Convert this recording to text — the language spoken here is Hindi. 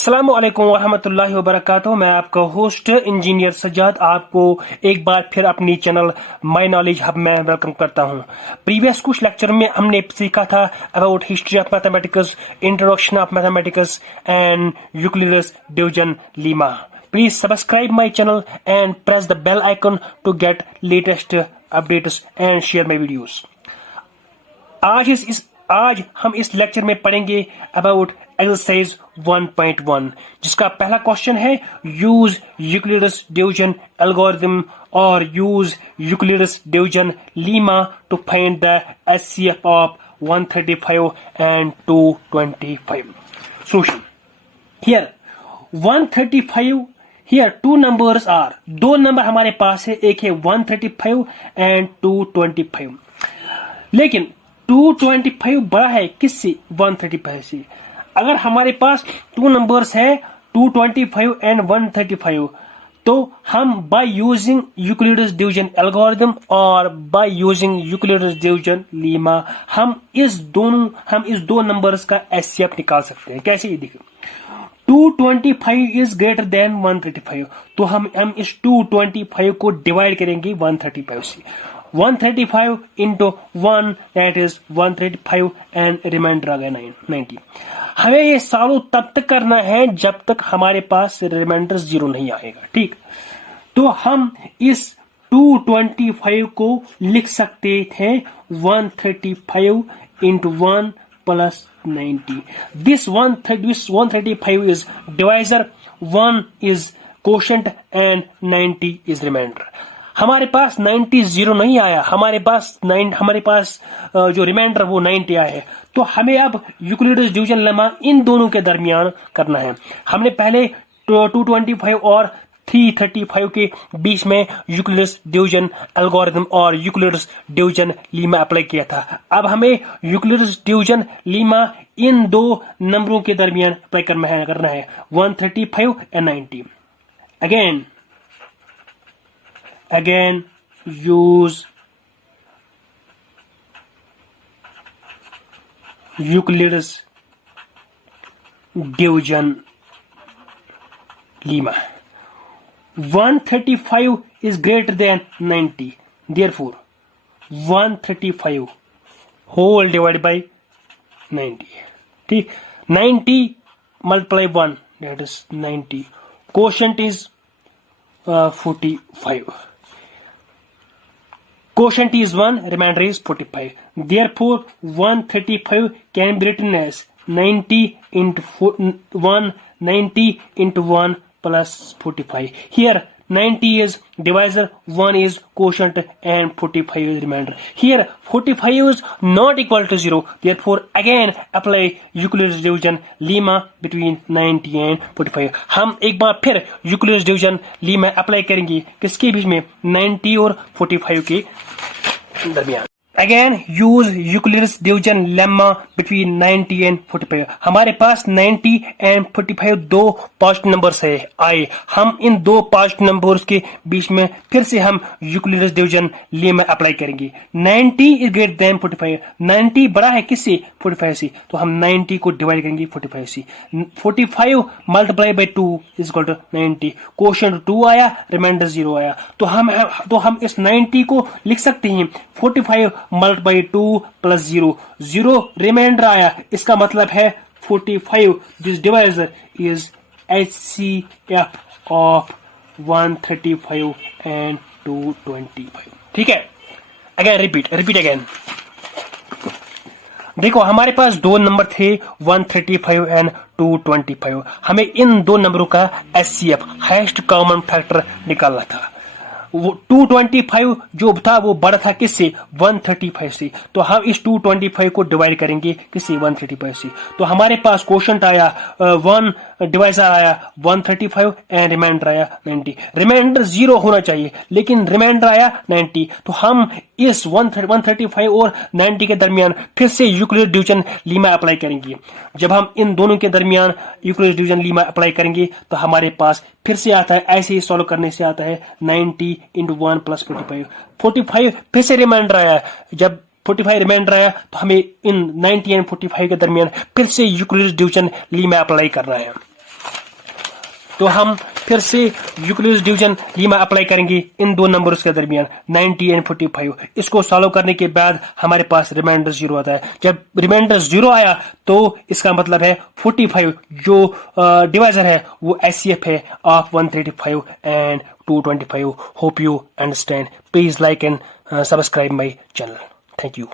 अस्सलामु अलैकुम वरहमतुल्लाहि वबरकातुहू। मैं आपका होस्ट इंजीनियर सज्जाद आपको एक बार फिर अपनी चैनल माय नॉलेज हब में वेलकम करता हूं। प्रीवियस कुछ लेक्चर में हमने सीखा था about history of mathematics, introduction of mathematics and Euclid's division lemma. Please subscribe my channel and press the bell icon to get latest updates and share my videos. आज हम इस लेक्चर में पढ़ेंगे अबाउट एक्सरसाइज 1.1, जिसका पहला क्वेश्चन है यूज यूक्लिड्स डिवीजन एल्गोरिथम और use Euclid's division lemma to find the HCF of 135 and 225. Solution. Here 135, here two numbers are, दो नंबर हमारे पास है, एक है 135 एंड 225, लेकिन 225 बड़ा है किससे? 135 से। अगर हमारे पास टू नंबर्स है 225 एंड 135, तो हम by using Euclid's division algorithm और by using Euclid's division lemma हम इस दो नंबर्स का एचसीएफ निकाल सकते हैं। कैसे? ये देखिए, 225 इज ग्रेटर देन 135, तो हम इस 225 को डिवाइड करेंगे 135 से। 135 into 1, that is 135 and reminder आ गया 90। हमें ये सॉल्व तब तक करना है जब तक हमारे पास रिमाइंडर 0 नहीं आएगा। ठीक, तो हम इस 225 को लिख सकते थे 135 into 1 plus 90. This 135 is divisor, 1 is quotient and 90 is remainder. हमारे पास 90 0 नहीं आया, हमारे पास जो रिमाइंडर वो 90 आया है। तो हमें अब यूक्लिड्स डिवीजन लेमा इन दोनों के दरमियान करना है। हमने पहले 225 और 335 के बीच में यूक्लिड्स डिवीजन एल्गोरिथम और यूक्लिड्स डिवीजन लीमा अप्लाई किया था। अब हमें यूक्लिड्स डिवीजन लीमा इन दो नंबरों के दरमियान अप्लाई करना है 135 and 90। Again use Euclid's division lemma. 135 is greater than 90, therefore 135 whole divided by 90. ठीक, 90 multiply 1, that is 90. Quotient is 45. Quotient is 1, remainder is 45. Therefore, 135 can be written as 90 into 1 plus 45. Here, 90 is divisor, 1 is quotient, and 45 is remainder. Here, 45 is not equal to 0. Therefore, again apply Euclid's division lemma between 90 and 45. हम एक बार फिर Euclid's division lemma अप्लाई करेंगे किसके बीच में? 90 और 45 के दरमियान। Again use Euclid's division lemma between 90 and 45. हमारे पास 90 and 45 दो पॉजिटिव नंबर्स है आए। हम इन दो पॉजिटिव नंबर्स के बीच में फिर से हम Euclid's division lemma अप्लाई करेंगे। 90 इज ग्रेटर देन 45, 90 बड़ा है किससे? 45 से, तो हम 90 को डिवाइड करेंगे 45 से। 45 multiply by 2 is equal to 90। Quotient 2 आया, रिमाइंडर 0 आया, तो हम इस 90 को लिख सकते हैं 45 मल्टीप्लाई 2 प्लस 0 रिमाइंडर आया। इसका मतलब है 45, this divisor is HCF of 135 and 225। ठीक है, अगेन रिपीट अगेन। देखो, हमारे पास दो नंबर थे 135 एंड 225। हमें इन दो नंबरों का HCF हाईएस्ट कॉमन फैक्टर निकालना था। वो 225 जो था वो बड़ा था किससे? 135 से, तो हम इस 225 को डिवाइड करेंगे किससे? 135 से। तो हमारे पास क्वोशिएंट आया 1, डिवाइजर आया 135 एंड रिमाइंडर आया 90। रिमाइंडर 0 होना चाहिए, लेकिन रिमाइंडर आया 90, तो हम इस 135 और 90 के दरमियान फिर से यूक्लिड डिवीजन लीमा अप्लाई करेंगे। जब हम इन दोनों के दरमियान यूक्लिड डिवीजन लीमा अप्लाई करेंगे तो हमारे पास फिर से आता है, ऐसे ही सॉल्व करने से आता है 90 into 1 plus 45। 45 फिर से रिमाइंडर आया, जब 45 रिमाइंडर आया तो हमें इन 90 एंड 45 के दरमियान फिर से यूक्लिड डिवीजन लीमा अप्लाई करना है। तो हम फिर से यूक्लिड्स डिवीजन लीमा अप्लाई करेंगे इन दो नंबर्स के दरमियान 90 एंड 45। इसको सॉल्व करने के बाद हमारे पास रिमाइंडर 0 आता है। जब रिमाइंडर 0 आया तो इसका मतलब है 45 जो डिवाइजर है वो एचसीएफ है of 135 and 225। Hope you understand. Please like and subscribe my channel. Thank you.